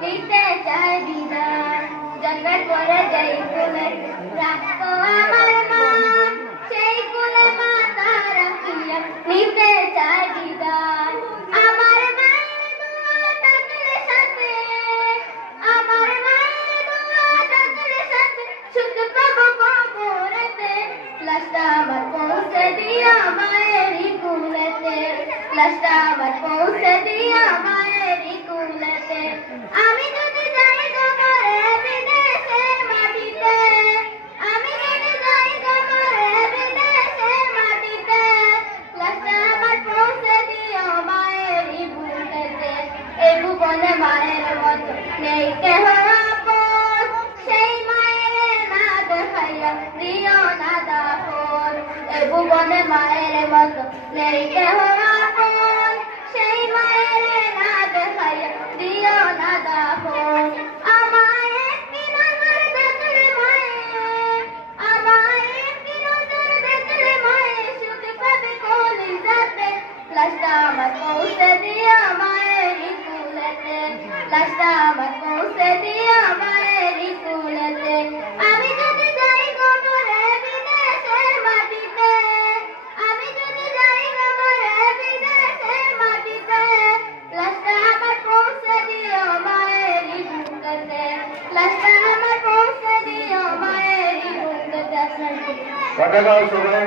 নিতে চাই বিদায় জন্মের পরে যেই কুলে রাখতো আমার মা সেই কুলে মাতা রাখিয়া নিতে চাই বিদায় আমার মায়ের দোয়া থাকলে সাথে আমার মায়ের দোয়া থাকলে সাথে সুখ পাবো কবরেতে লাশটা আমার পৌঁছে দিয়া মায়েরই কুলেতে লাশটা আমার পৌঁছে দিয়া মায়েরই কুলেতে আমি যদি যাই কবরে বিদেশের মাটিতে আমি যদি যাই কবরে বিদেশের মাটিতে লাশটা আমার পৌঁছে দিও মায়েরই বুকেতে এই ভুবনে মায়ের মতো নেই কেহ আপন সেই মায়ের না দেখাইয়া দিও না দাফন এই ভুবনে মায়ের মতো নেই কেহ আপন সেই মায়ের না দেখাইয়া দিও না দাফন আমায় একটি নজর দেখলে মায়ে আমায় একটি নজর দেখলে মায়ে সুখ পাবে কলিজাতে লাশটা আমার পৌঁছে দিও মায়েরই কুলেতে লাশটা আমার পৌঁছে দিও মায়েরই কুলেতে আমি যদি যাই কবরে বিদেশের মাটিতে আমি যদি যাই কবরে বিদেশের মাটিতে লাশটা আমার পৌঁছে দিও মায়েরই বুকেতে লাশটা আমার পৌঁছে দিও মায়েরই বুকেতে পতাকা সবাই